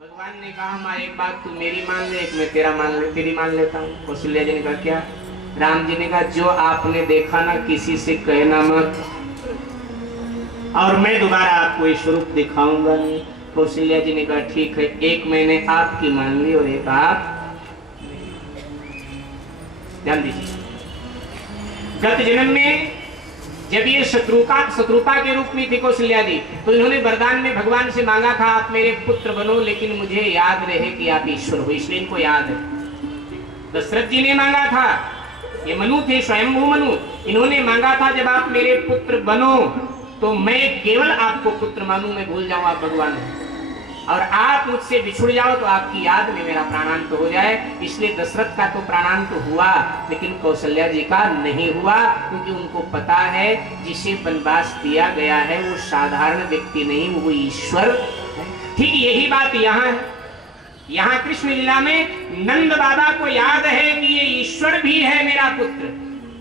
भगवान ने कहा माँ एक बात तू मेरी मान ले, एक मैं तेरी मान लेता हूँ। कौशल्या जी ने कहा क्या? राम जी ने कहा जो आपने देखा ना किसी से कहना मत, और मैं दोबारा आपको ये स्वरूप दिखाऊंगा नहीं। कौशल्या जी ने कहा ठीक है, एक मैंने आपकी मान ली और एक आप। ध्यान दीजिए, गत जन्म में जब ये शत्रुता के रूप में थी कौशल्या जी, तो इन्होंने वरदान में भगवान से मांगा था आप मेरे पुत्र बनो, लेकिन मुझे याद रहे कि आप ईश्वर हो, इसलिए इनको याद है। दशरथ जी ने मांगा था, ये मनु थे, स्वयंभू मनु, इन्होंने मांगा था जब आप मेरे पुत्र बनो तो मैं केवल आपको पुत्र मानूं, मैं भूल जाऊं आप भगवान हो, और आप मुझसे बिछुड़ जाओ तो आपकी याद में मेरा प्राणांत हो जाए। इसलिए दशरथ का तो प्राणांत हुआ, लेकिन कौशल्या जी का नहीं हुआ, क्योंकि उनको पता है जिसे वनवास दिया गया है वो साधारण व्यक्ति नहीं, वो ईश्वर। ठीक यही बात यहाँ है। यहाँ कृष्ण लीला में नंद बाबा को याद है कि ये ईश्वर भी है मेरा पुत्र,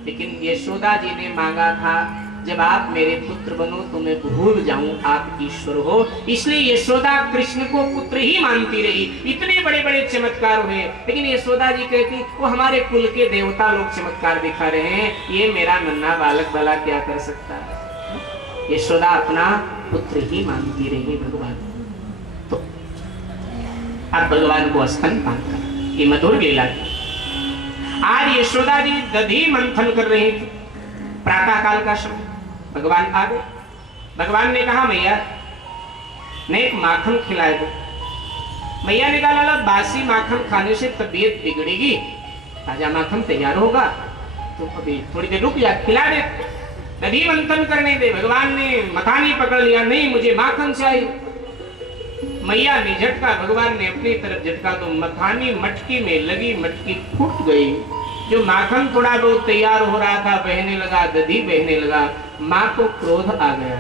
लेकिन यशोदा जी ने मांगा था जब आप मेरे पुत्र बनो तो मैं भूल जाऊं आप ईश्वर हो। इसलिए यशोदा कृष्ण को पुत्र ही मानती रही। इतने बड़े बड़े चमत्कार हुए, लेकिन यशोदा जी कहती वो हमारे कुल के देवता लोग चमत्कार दिखा रहे हैं, ये मेरा नन्हा बालक भला क्या कर सकता है। यशोदा अपना पुत्र ही मानती रही भगवान। तो अब भगवान को स्तनपान कर, ये मधुर लीला थी। आज यशोदा जी दधी मंथन कर रही थी, प्रातः काल का समय, भगवान आ गए। भगवान ने कहा मैया ने एक माखन खिलाए दो। मैया ने कहा लाला बासी माखन खाने से तबीयत बिगड़ेगी, ताजा माखन तैयार होगा तो अभी थोड़ी देर रुक जा, खिला दे, दधी मंथन करने दे। भगवान ने मथानी पकड़ लिया, नहीं मुझे माखन चाहिए। मैया ने झटका, भगवान ने अपनी तरफ झटका तो मथानी मटकी में लगी, मटकी फूट गई। जो माखन थोड़ा बहुत तैयार हो रहा था बहने लगा, दधी बहने लगा। माँ को क्रोध आ गया।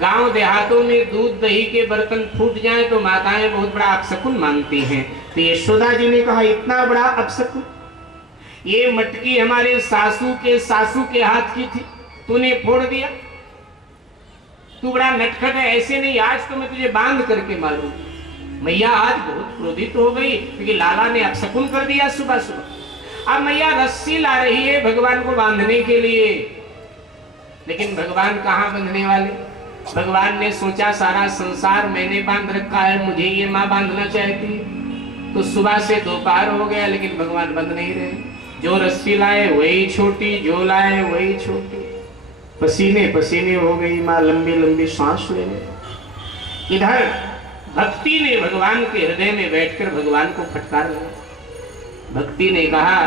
गांव देहातों में दूध दही के बर्तन फूट जाएं तो माताएं बहुत बड़ा अपशकुन मानती हैं। तो यशोदा जी ने कहा इतना बड़ा अपशकुन? ये मटकी हमारे सासू के हाथ की थी, तूने फोड़ दिया, तू बड़ा नटखट है, ऐसे नहीं, आज तो मैं तुझे बांध करके मारूंगी। मैया आज बहुत क्रोधित हो गई क्योंकि लाला ने अपशकुन कर दिया सुबह सुबह। अब मैया रस्सी ला रही है भगवान को बांधने के लिए, लेकिन भगवान कहाँ बंधने वाले। भगवान ने सोचा सारा संसार मैंने बांध रखा है, मुझे ये माँ बांधना चाहती। तो सुबह से दोपहर हो गया लेकिन भगवान बंध नहीं रहे। जो रस्सी लाए वही छोटी, जो लाए वही छोटी, पसीने पसीने हो गई माँ, लंबी लंबी सांस लेने। इधर भक्ति ने भगवान के हृदय में बैठकर भगवान को फटकार लिया। भक्ति ने कहा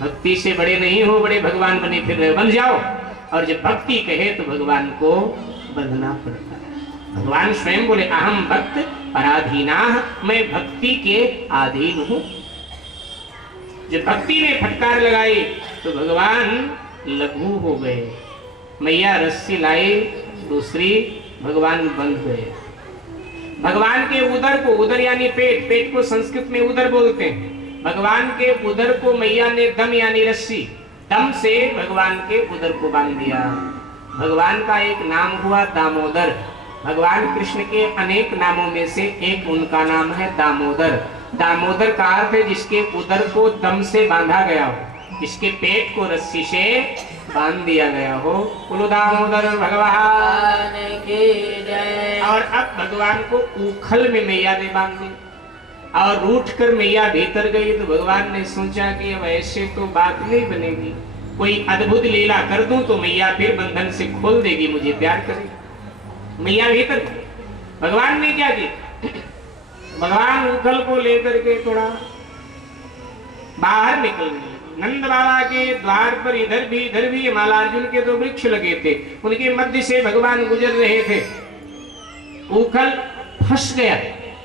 भक्ति से बड़े नहीं हो, बड़े भगवान बने फिर रहे, बन जाओ। और जब भक्ति कहे तो भगवान को बंधना पड़ता है। भगवान स्वयं बोले अहम भक्त पराधीना, मैं भक्ति के अधीन हूं। जब भक्ति ने फटकार लगाई तो भगवान लघु हो गए। मैया रस्सी लाई दूसरी, भगवान बंध गए। भगवान के उदर को, उदर यानी पेट, पेट को संस्कृत में उदर बोलते हैं। भगवान के उदर को मैया ने दम यानी रस्सी, दम से भगवान के उदर को बांध दिया। भगवान का एक नाम हुआ दामोदर। भगवान कृष्ण के अनेक नामों में से एक उनका नाम है दामोदर। दामोदर का अर्थ है जिसके उदर को दम से बांधा गया हो, जिसके पेट को रस्सी से बांध दिया गया हो। बोलो दामोदर भगवान की जय। और अब भगवान को उखल में मैया ने बांध दिया और रूठ कर मैया भीतर गई। तो भगवान ने सोचा कि अब ऐसे तो बात नहीं बनेगी, कोई अद्भुत लीला कर दूं तो मैया फिर बंधन से खोल देगी, मुझे प्यार करेगी। मैया भीतर, भगवान ने क्या किया, भगवान उखल को लेकर के थोड़ा बाहर निकल गए। नंद बाबा के द्वार पर इधर भी मालार्जुन के दो वृक्ष लगे थे, उनके मध्य से भगवान गुजर रहे थे। उखल फंस गया।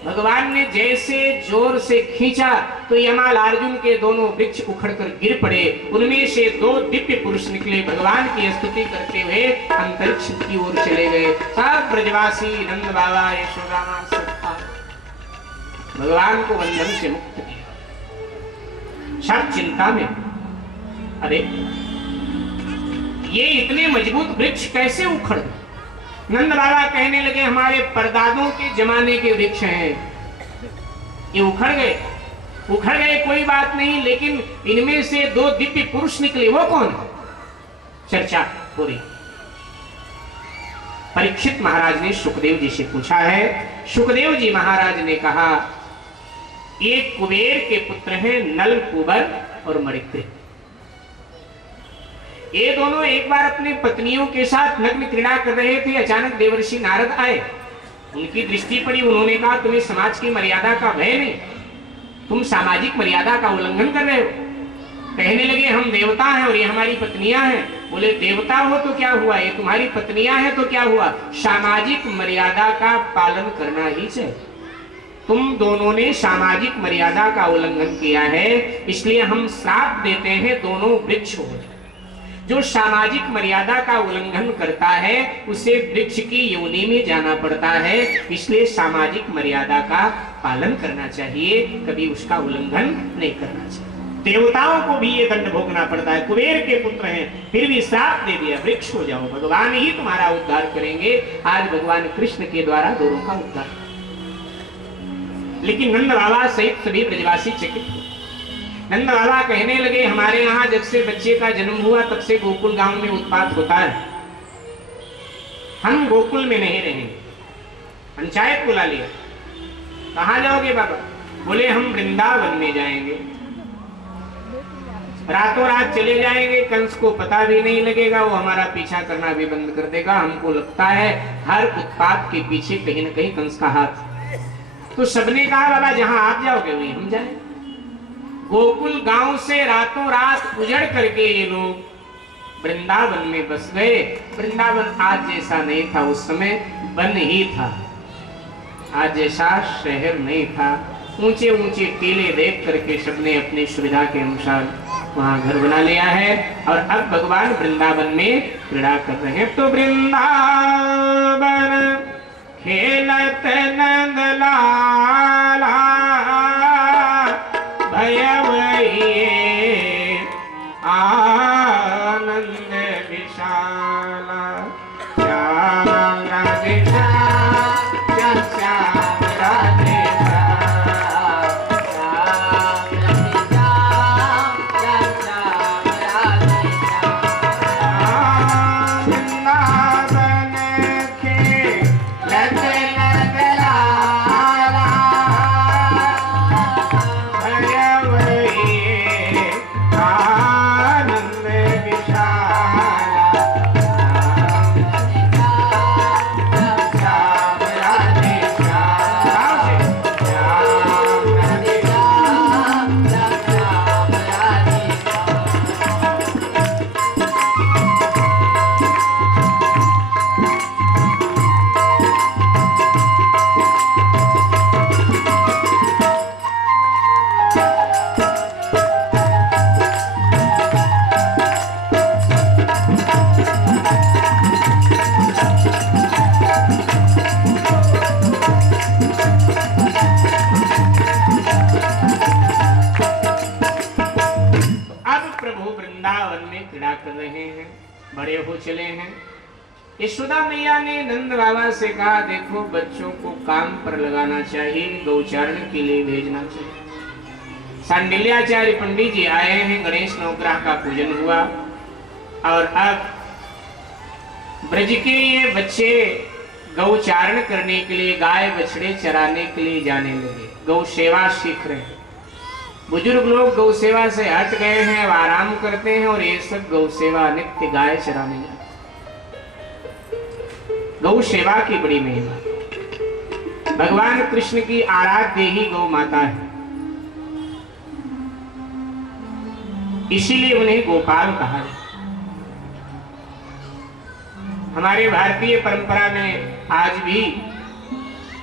भगवान ने जैसे जोर से खींचा तो यमाल अर्जुन के दोनों वृक्ष उखड़कर गिर पड़े। उनमें से दो दिव्य पुरुष निकले, भगवान की स्तुति करते हुए अंतरिक्ष की ओर चले गए। सब ब्रजवासी नंद बाबा यशोदा मां सब भगवान को बंधन से मुक्त किया। सब चिंता में, अरे ये इतने मजबूत वृक्ष कैसे उखड़ गए। नंद बाबा कहने लगे हमारे परदादों के जमाने के वृक्ष हैं, ये उखड़ गए कोई बात नहीं, लेकिन इनमें से 2 दिव्य पुरुष निकले, वो कौन? चर्चा पूरी। परीक्षित महाराज ने सुखदेव जी से पूछा है। सुखदेव जी महाराज ने कहा, एक कुबेर के पुत्र हैं नल, कुबर और मणिकृत। ये दोनों एक बार अपनी पत्नियों के साथ नग्न क्रीड़ा कर रहे थे। अचानक देवर्षि नारद आए, उनकी दृष्टि पड़ी। उन्होंने कहा, तुम्हें समाज की मर्यादा का भय नहीं, तुम सामाजिक मर्यादा का उल्लंघन कर रहे हो। कहने लगे, हम देवता हैं और ये हमारी पत्नियां हैं। बोले, देवता हो तो क्या हुआ, ये तुम्हारी पत्नियां हैं तो क्या हुआ, सामाजिक मर्यादा का पालन करना ही चाहिए। तुम दोनों ने सामाजिक मर्यादा का उल्लंघन किया है, इसलिए हम श्राप देते हैं, दोनों वृक्ष हो जाए। जो सामाजिक मर्यादा का उल्लंघन करता है उसे वृक्ष की योनि में जाना पड़ता है, इसलिए सामाजिक मर्यादा का पालन करना चाहिए, कभी उसका उल्लंघन नहीं करना चाहिए। देवताओं को भी ये दंड भोगना पड़ता है। कुबेर के पुत्र हैं, फिर भी श्राप दे दिया, वृक्ष हो जाओ, भगवान ही तुम्हारा उद्धार करेंगे। आज भगवान कृष्ण के द्वारा दोनों का उद्धार। लेकिन नंद बाबा सहित सभी ब्रजवासी चकित हुए। नंद बाबा कहने लगे, हमारे यहाँ जब से बच्चे का जन्म हुआ तब से गोकुल गांव में उत्पात होता है, हम गोकुल में नहीं रहेंगे। पंचायत बुला लिया, कहाँ जाओगे बाबा? बोले, हम वृंदावन में जाएंगे, रातों रात चले जाएंगे, कंस को पता भी नहीं लगेगा, वो हमारा पीछा करना भी बंद कर देगा। हमको लगता है हर उत्पात के पीछे कहीं न कहीं कंस का हाथ। तो सबने कहा, बाबा जहां आप जाओगे वहीं हम जाएं। गोकुल गांव से रातों रात उजड़ करके ये लोग वृंदावन में बस गए। वृंदावन आज जैसा नहीं था, उस समय वन ही था, आज जैसा शहर नहीं था। ऊंचे ऊंचे टीले देख करके सबने अपनी सुविधा के अनुसार वहां घर बना लिया है और अब भगवान वृंदावन में क्रीड़ा कर रहे हैं। तो वृंदावन खेलत नंद लाला भयवहिए आनंद विशाला। श्याम राधे श्याम, श्याम राधे बड़े हो चले हैं। यशोदा मैया ने नंद बाबा से कहा, देखो बच्चों को काम पर लगाना चाहिए, गौचारण के लिए भेजना चाहिए। सांडिल्याचार्य पंडित जी आए हैं, गणेश नवग्रह का पूजन हुआ और अब ब्रज के ये बच्चे गौचारण करने के लिए, गाय बछड़े चराने के लिए जाने लगे, गौ सेवा सीख रहे हैं। बुजुर्ग लोग गौ सेवा से हट गए हैं, आराम करते हैं और ये सब गौ सेवा नित्य गाय चराने जाते। गौ सेवा की बड़ी महिमा। भगवान कृष्ण की आराध्य ही गौ माता है, इसीलिए उन्हें गोपाल कहा है। हमारे भारतीय परंपरा में आज भी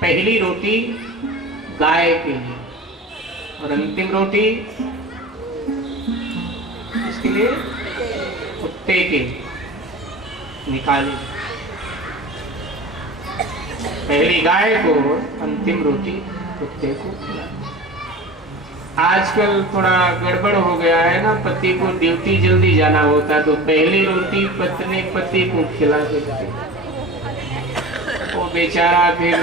पहली रोटी गाय के लिए और अंतिम रोटी इसके लिए कुत्ते के निकाली। पहली गाय को, अंतिम रोटी कुत्ते को खिला। आजकल थोड़ा गड़बड़ हो गया है ना, पति को ड्यूटी जल्दी जाना होता तो पहली रोटी पत्नी पति को खिला देती, वो बेचारा फिर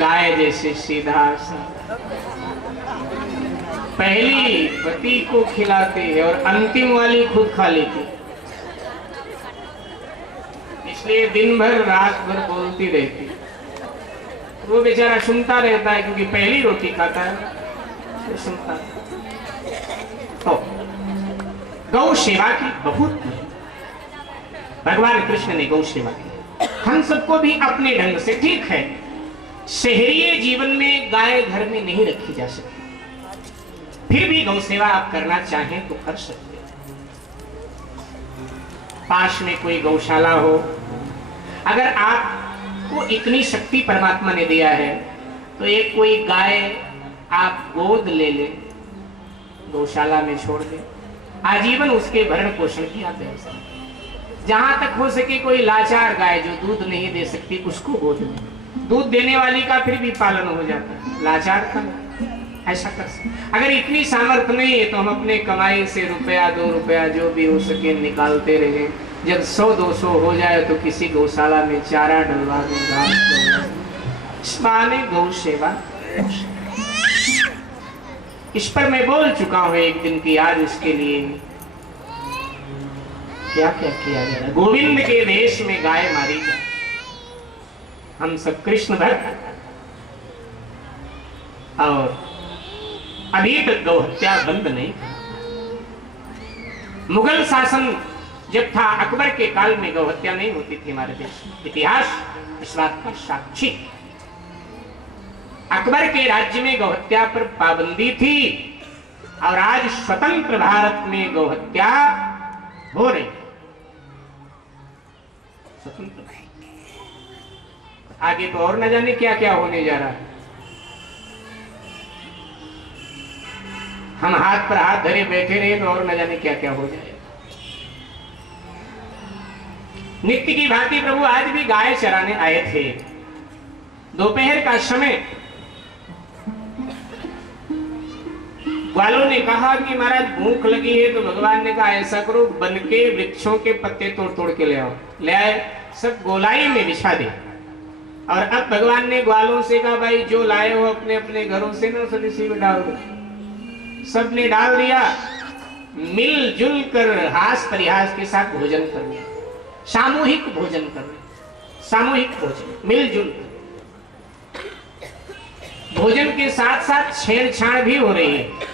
गाय जैसे सीधा सा। पहली पति को खिलाती है और अंतिम वाली खुद खा लेती, इसलिए दिन भर रात भर बोलती रहती। वो बेचारा सुनता रहता है क्योंकि पहली रोटी खाता है, तो सुनता है। तो गौ सेवा की बहुत भगवान कृष्ण ने गौ सेवा की। हम सबको भी अपने ढंग से, ठीक है शहरीय जीवन में गाय घर में नहीं रखी जा सकती, फिर भी गौ सेवा आप करना चाहें तो कर सकते हैं। पास में कोई गौशाला हो, अगर आपको इतनी शक्ति परमात्मा ने दिया है तो एक कोई गाय आप गोद ले ले, गौशाला में छोड़ दे, आजीवन उसके भरण पोषण की आप व्यवस्था। जहां तक हो सके कोई लाचार गाय जो दूध नहीं दे सकती उसको गोद ले, दूध देने वाली का फिर भी पालन हो जाता है, लाचार का ऐसा कर सकते। अगर इतनी सामर्थ्य नहीं है तो हम अपने कमाई से रुपया 2 रुपया जो भी हो सके निकालते रहे। जब 100-200 हो जाए तो किसी गौशाला में चारा डलवा दें, इस बहाने गौ सेवा। इस पर मैं बोल चुका हूं एक दिन की, आज उसके लिए क्या क्या किया जा रहा है। गोविंद के देश में गाय मारी जाए, हम सब कृष्ण भक्त, और अभी तक गौ हत्या बंद नहीं। मुगल शासन जब था, अकबर के काल में गौ हत्या नहीं होती थी हमारे देश में। इतिहास इस बात का साक्षी। अकबर के राज्य में गौ हत्या पर पाबंदी थी और आज स्वतंत्र भारत में गौ हत्या हो रही। स्वतंत्र आगे तो और न जाने क्या क्या होने जा रहा है। हम हाथ पर हाथ धरे बैठे रहे तो और न जाने क्या क्या हो जाए। नित्य की भांति प्रभु आज भी गाय चराने आए थे। दोपहर का समय ग्वालों ने कहा कि महाराज भूख लगी है, तो भगवान ने कहा ऐसा करो, बन के वृक्षों के पत्ते तोड़ तोड़ के ले आओ। ले आए, सब गोलाई में बिछा दे। और अब भगवान ने ग्वालों से कहा भाई जो लाए हो अपने अपने घरों से ना सब इसी में डाल दो। सबने डाल दिया, मिलजुल कर हास परिहास के साथ भोजन करने, सामूहिक भोजन करने, सामूहिक भोजन मिलजुल। भोजन के साथ साथ छेड़छाड़ भी हो रही है।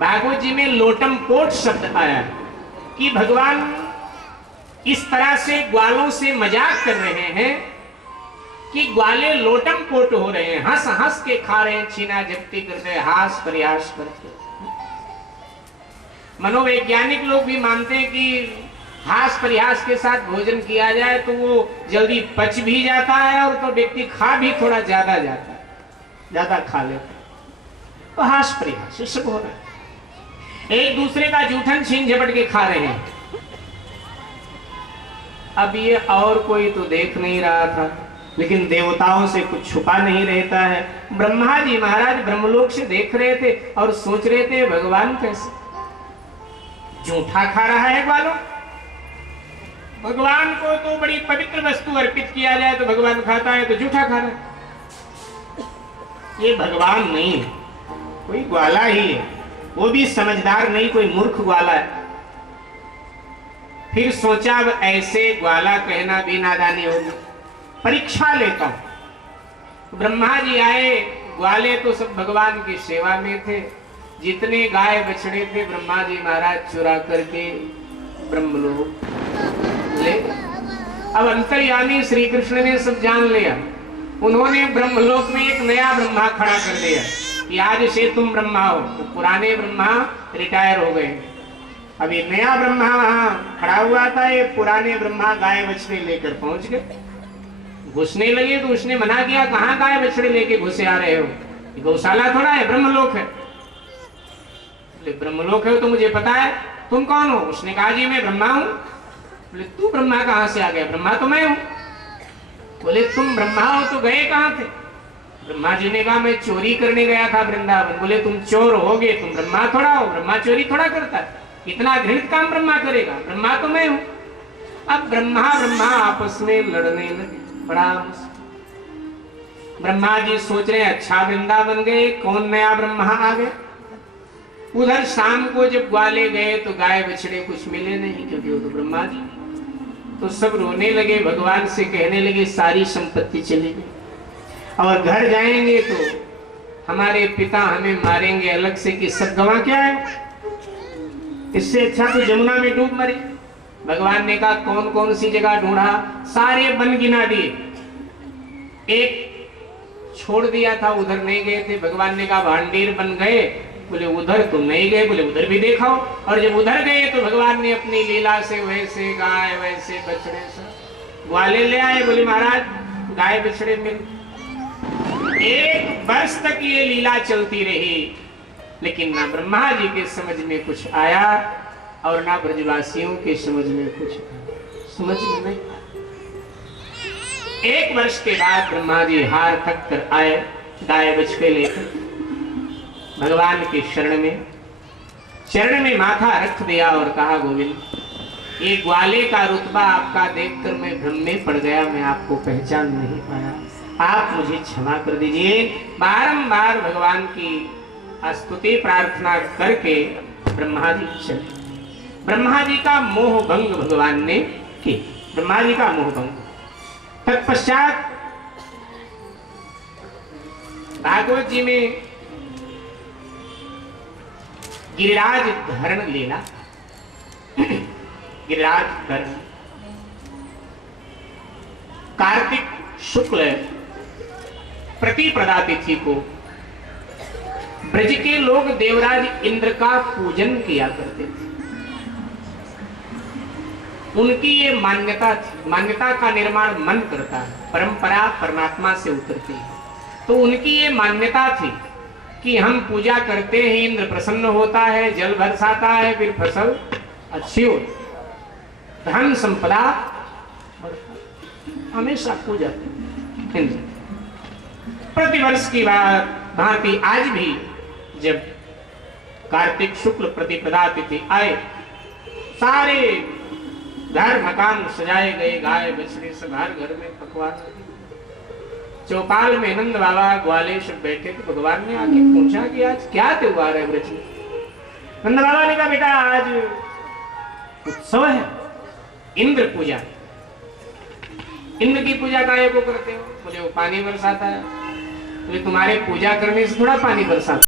भागवत जी में लोटम पोट शब्द आया कि भगवान इस तरह से ग्वालों से मजाक कर रहे हैं कि ग्वाले लोटम पोट हो रहे हैं, हंस हंस के खा रहे हैं, छीना झपटी करते हैं, हास प्रयास करते हैं। मनोवैज्ञानिक लोग भी मानते हैं कि हास प्रयास के साथ भोजन किया जाए तो वो जल्दी पच भी जाता है और तो व्यक्ति खा भी थोड़ा ज्यादा जाता है, ज्यादा खा लेता है। तो हास प्रयास सब हो रहा है, एक दूसरे का जूठन छीन झपट के खा रहे हैं। अब ये और कोई तो देख नहीं रहा था, लेकिन देवताओं से कुछ छुपा नहीं रहता है। ब्रह्मा जी महाराज ब्रह्मलोक से देख रहे थे और सोच रहे थे भगवान कैसे जूठा खा रहा है ग्वालों। भगवान को तो बड़ी पवित्र वस्तु अर्पित किया जाए तो भगवान खाता है, तो जूठा खा रहा है। ये भगवान नहीं है, कोई ग्वाला ही है, वो भी समझदार नहीं, कोई मूर्ख ग्वाला है। फिर सोचा अब ऐसे ग्वाला कहना भी नादानी होगी, परीक्षा लेता हूं। ब्रह्मा जी आए, ग्वाले तो सब भगवान की सेवा में थे, जितने गाय बछड़े थे ब्रह्मा जी महाराज चुरा करके ब्रह्मलोक ले। अब अंतर्यामी श्री कृष्ण ने सब जान लिया, उन्होंने ब्रह्मलोक में एक नया ब्रह्मा खड़ा कर दिया कि आज से तुम ब्रह्मा हो। तो पुराने ब्रह्मा रिटायर हो गए, अब ये नया ब्रह्मा वहां खड़ा हुआ था। ये पुराने ब्रह्मा गाय बछड़े लेकर पहुंच गए, घुसने लगे तो उसने मना किया, कहां गाय बछड़े लेके घुसे आ रहे हो, गौशाला थोड़ा है, ब्रह्मलोक है। ब्रह्मलोक है तो मुझे पता है, तुम कौन हो? उसने कहा जी मैं ब्रह्मा हूं। बोले तू ब्रह्मा कहां से आ गया? ब्रह्मा तो मैं हूं। बोले तुम ब्रह्मा हो तो गए कहां थे? ब्रह्मा जी ने कहा मैं चोरी करने गया था वृंदावन। बोले तुम चोर होगे, तुम ब्रह्मा थोड़ा हो, ब्रह्मा चोरी थोड़ा करता है, इतना घृणित काम ब्रह्मा करेगा, ब्रह्मा तो मैं हूं। अब ब्रह्मा आपस में लड़ने लगे, बड़ा ब्रह्मा जी सोच रहे अच्छा वृंदावन गए, कौन नया ब्रह्मा आ गए। उधर शाम को जब ग्वाले गए तो गाय बछड़े कुछ मिले नहीं, क्योंकि वो तो ब्रह्मा जी। तो सब रोने लगे, भगवान से कहने लगे सारी संपत्ति चली गई, और घर जाएंगे तो हमारे पिता हमें मारेंगे अलग से कि सब गंवा क्या है, इससे अच्छा तो जमुना में डूब मरे। भगवान ने कहा कौन कौन सी जगह ढूंढा, सारे बन गिना दिए, एक छोड़ दिया था, उधर नहीं गए थे। भगवान ने कहा भांडीर बन गए, बोले उधर तो नहीं गए, बोले उधर भी देखाओ। और जब उधर गए तो भगवान ने अपनी लीला से वैसे गाय वैसे बछड़े सब ग्वाले ले आए, बोले महाराज गाय बछड़े मिल। 1 वर्ष तक ये लीला चलती रही, लेकिन ना ब्रह्मा जी के समझ में कुछ आया और ना ब्रजवासियों के समझ में कुछ समझ में नहीं। 1 वर्ष के बाद ब्रह्मा जी हार थक कर आए, गाय बछड़े लेकर भगवान के चरण में माथा रख दिया और कहा गोविंद ये ग्वाले का रुतबा आपका देखकर मैं भ्रम में पड़ गया, मैं आपको पहचान नहीं पाया, आप मुझे क्षमा कर दीजिए। बारंबार भगवान की स्तुति प्रार्थना करके ब्रह्मा जी चले। ब्रह्मा जी का मोह भंग भगवान ने किया, ब्रह्मा जी का मोह भंग। तत्पश्चात भागवत जी में गिरिराज धरण लीला, गिरिराज धरण कार्तिक शुक्ल प्रतिपदा तिथि को ब्रज के लोग देवराज इंद्र का पूजन किया करते थे। उनकी ये मान्यता थी, मान्यता का निर्माण मन करता है, परंपरा परमात्मा से उतरती है। तो उनकी ये मान्यता थी कि हम पूजा करते हैं, इंद्र प्रसन्न होता है, जल बरसाता है, फिर फसल अच्छी होती, धन संपदा हमेशा पूजा इंद्र। प्रतिवर्ष की बात भांति आज भी जब कार्तिक शुक्ल प्रतिपदा तिथि आए, सारे घर मकान सजाए गए, गाय बछड़े सब हर घर में पकवान। चौपाल में नंद बाबा ग्वाले सब बैठे थे। भगवान ने आके पूछा कि आज क्या त्योहार है ब्रज में। नंद बाबा ने कहा बेटा आज उत्सव है, इंद्र पूजा। इंद्र की पूजा काहे को करते हो? बोले वो पानी बरसाता है। बोले तुम्हारे पूजा करने से थोड़ा पानी बरसाता